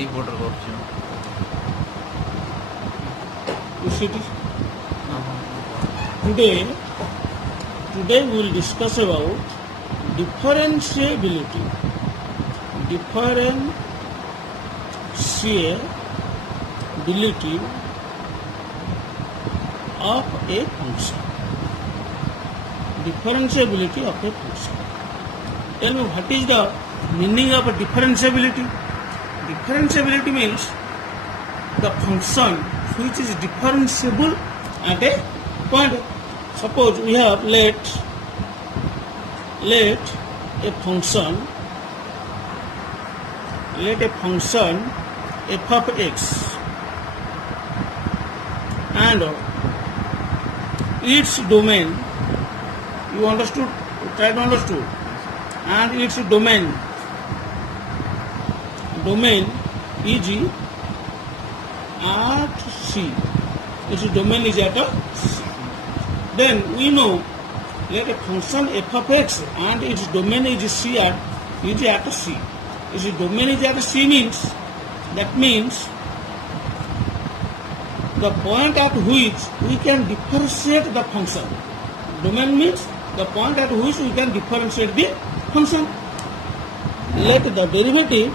এই ভোটার করছি Today we will discuss about differentiability of a function. Differentiability of a function. Tell me, what is the meaning of a differentiability? Differentiability means the function which is differentiable at a point. Suppose we have let a function f of x and its domain, you understood, try to understood, and its domain is at C. Its domain is at C. Then we know let a function f of x and its domain is C at C. Its domain is at C means the point at which we can differentiate the function. Domain means the point at which we can differentiate the function. Let the derivative,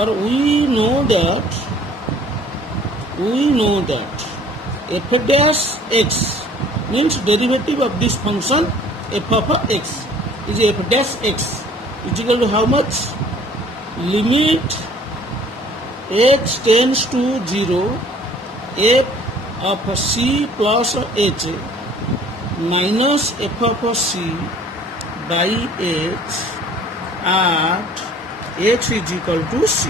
or we know that f dash x means derivative of this function f of x is f dash x is equal to how much? Limit x tends to 0 f of c plus h minus f of c by h at x is equal to c.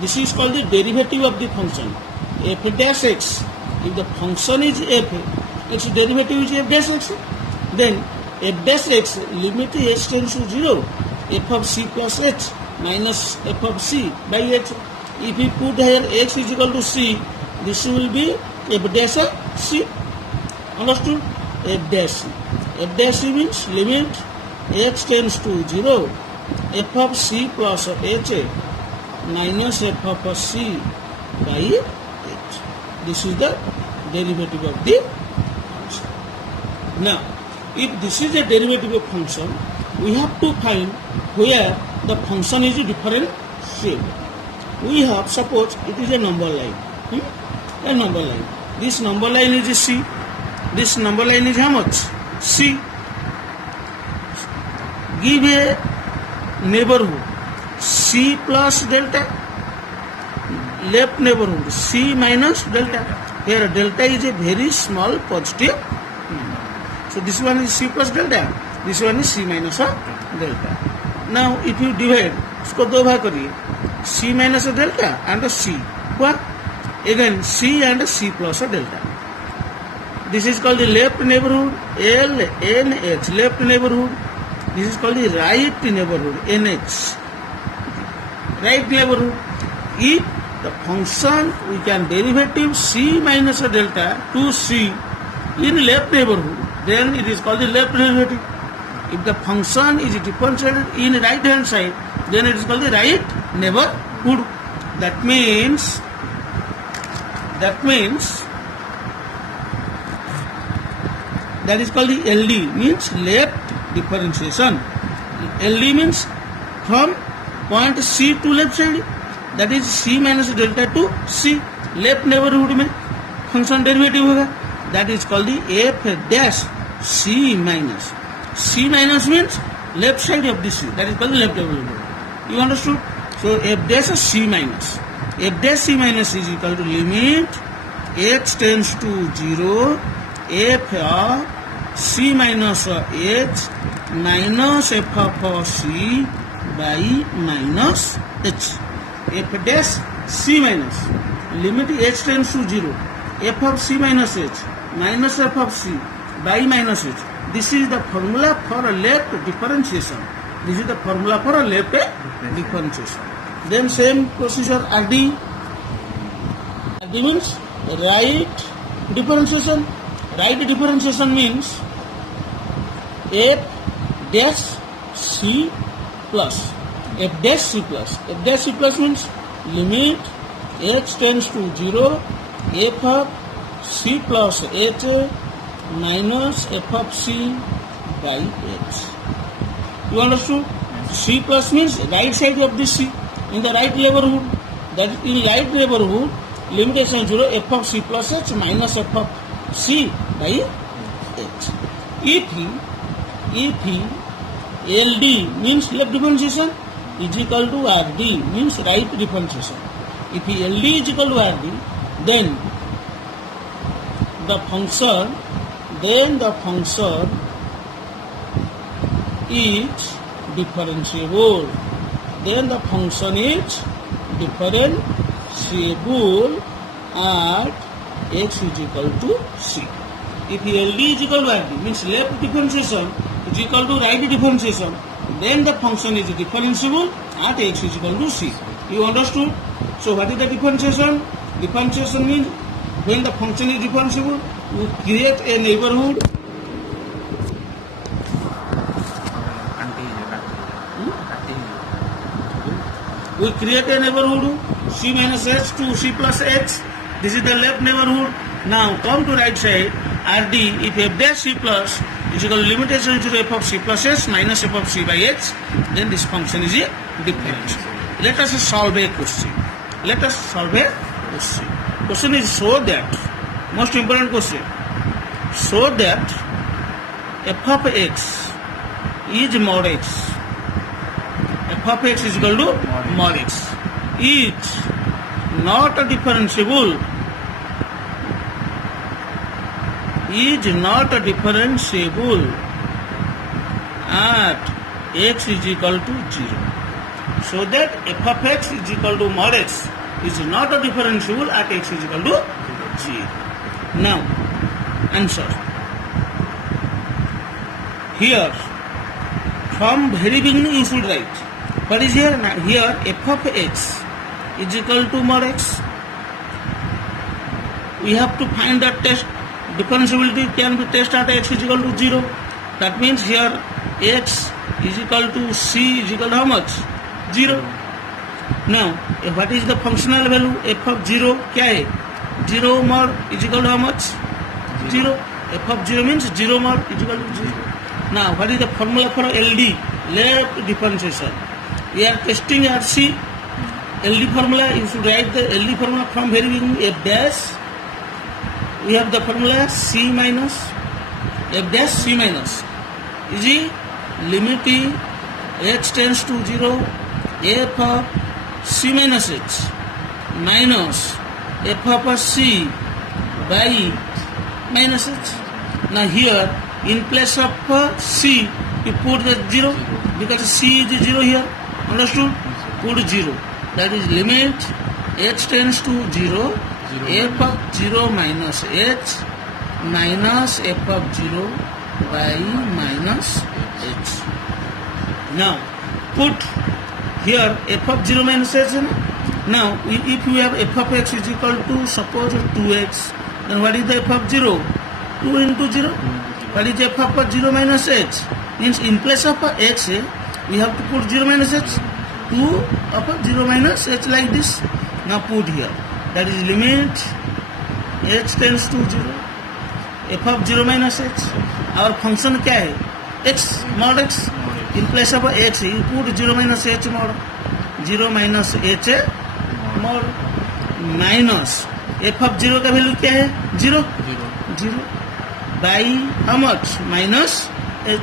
This is called the derivative of the function f dash x. If the function is f, its derivative is f dash x. Then f dash x limit h tends to 0 f of c plus h minus f of c by h. If we put here x is equal to c, this will be f dash c. Understood? F dash c. F dash c means limit x tends to 0 f of c plus h minus f of c by h. This is the derivative of the function. Now, if this is a derivative of function, we have to find where the function is differentiable. We have, suppose it is a number line. A number line. This number line is C. This number line is how much? C. Give a neighborhood C plus delta. Left neighborhood C minus delta. Here delta is a very small positive number. So this one is C plus delta. This one is C minus delta. Now if you divide, इसको दो भाग करिए, C minus delta and C. What? Again C and C plus delta. This is called the left neighborhood, LNH, left neighborhood. This is called the right neighborhood, NH. Right neighborhood. If the function we can derivative C minus delta to C in left neighborhood, then it is called the left derivative. If the function is differentiated in right hand side, then it is called the right neighborhood. That means that is called the LD, means left differentiation. LD means from point C to left side, that is C minus delta to C. Left neighborhood में function derivative होगा, that is called the f dash C minus. C minus means left side of the C, that is called the left neighborhood. You understood? So f dash C minus. F dash C minus is equal to limit x tends to 0 f of C minus h minus f of C by minus h. F dash C minus limit h tends to 0 f of C minus h minus f of C by minus h. This is the formula for a left differentiation. Then same procedure RD. RD means right differentiation. Right differentiation means f dash C plus f dash c plus. F dash c plus means limit x tends to 0 f of c plus h minus f of c by h. You understood? C plus means right side of this c in the right neighborhood. That in right neighborhood, limit x tends to 0 f of c plus h minus f of c by h. If LD means left differentiation is equal to RD means right differentiation. If LD is equal to RD, then the function is differentiable. Then the function is differentiable at x is equal to c. If LD is equal to RD means left differentiation is equal to right differentiation, then the function is differentiable at x is equal to c. You understood? So what is the differentiation? Differentiation means when the function is differentiable, we create a neighborhood. We create a neighborhood c minus h to c plus h. This is the left neighborhood. Now come to right side. RD, if f dash c plus is equal to limit h to f of c plus h minus f of c by h, then this function is a differentiable. Let us solve a question. Question is so that, most important question, so that f of x is mod x. F of x is equal to mod x. Is not differentiable at x is equal to 0. So that f of x is equal to mod x is not differentiable at x is equal to 0. Now, answer. Here, from very beginning you should write. What is here? Now, here f of x is equal to mod x. We have to find that test. Differentiability can be tested at x is equal to 0. That means here x is equal to c is equal to how much? 0. Now, what is the functional value? F of 0 क्या है? 0 mod is equal to how much? 0. F of 0 means 0 mod is equal to 0. Now, what is the formula for LD? Left differentiation. We are testing at C. LD formula, you should write the LD formula from very beginning. F dash. We have the formula C minus F dash C minus is the limit x tends to 0 f of c minus h minus f of c by minus h. Now here in place of c you put the 0 because c is 0 here. Understood? Put 0. That is limit h tends to 0 f of 0 minus h minus f of 0 by minus h. Now put here f of 0 minus h. Now if we have f of x is equal to suppose 2x, then what is the f of 0? 2 into 0. What is f of 0 minus h? Means in place of x we have to put 0 minus h. 2 of 0 minus h like this. Now put here. That is limit h tends to 0 f of 0 minus h. Our function क्या है? x mod x. In place of x you put 0 minus h mod 0 minus h mod minus f of 0 का value क्या है? 0 by how much? Minus h.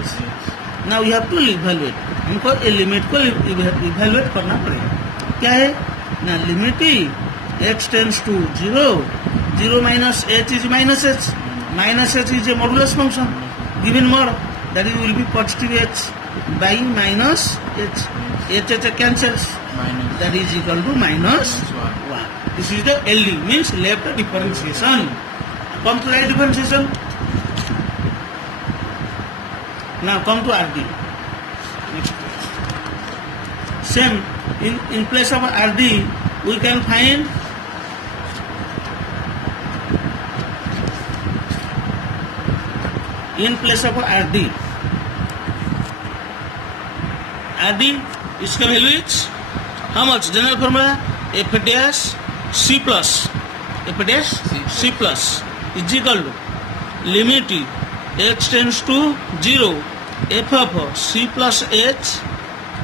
Now you have to evaluate. हमको ये limit को evaluate करना पड़ेगा. क्या है ना? Limit x tends to 0 minus h is minus h. Minus h is a modulus function given mod, that is will be positive h by minus h. H cancels, that is equal to minus 1. This is the LD, means left differentiation. Come to right differentiation. Now come to RD. Next. Same, in place of RD we can find in place of RD RD, इसका value is how much? General formula f dash c plus f dash c plus is equal to limit x tends to 0 f of c plus h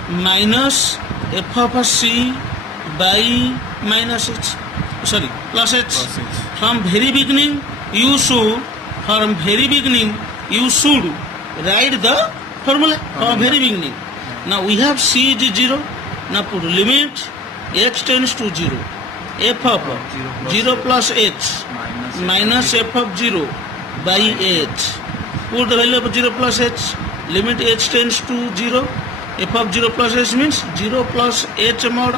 minus f of c by minus h, sorry, plus h. From very beginning you should write the formula from very beginning. Now we have c is 0. Now put limit x tends to 0 f of 0 plus h minus f of 0 by h. Put the value of 0 plus h. Limit h tends to 0 f of 0 plus h means 0 plus h mod.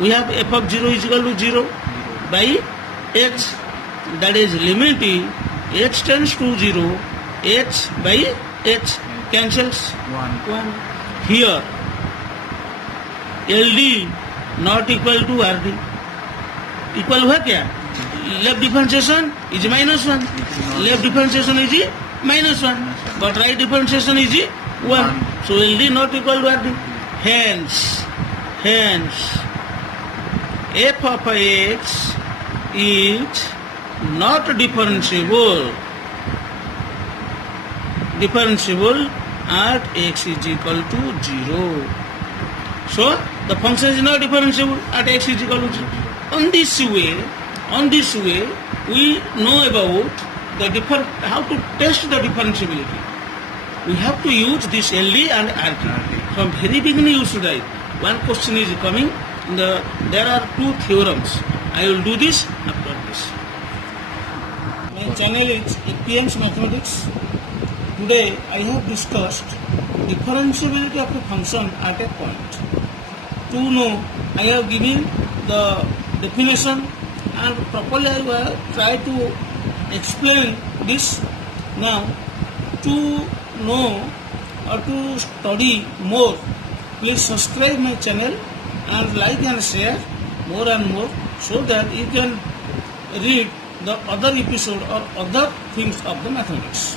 We have f of 0 is equal to 0 by h, that is limit h tends to 0 h by h cancels 1. Here LD not equal to RD. Equal हुआ क्या? Left differentiation is minus 1. Left differentiation is minus 1. But right differentiation is 1. So LD not equal to RD. Hence f of x is not differentiable at x is equal to 0. So the function is not differentiable at x is equal to 0. On this way we know about how to test the differentiability. We have to use this LD and RD. From very beginning you should write. One question is coming. There are two theorems. I will do this after this. My channel is APM's Mathematics. Today I have discussed differentiability of a function at a point. To know, I have given the definition and properly I will try to explain this. Now, to know or to study more, please subscribe my channel and like and share more and more so that you can read the other episode or other things of the mathematics.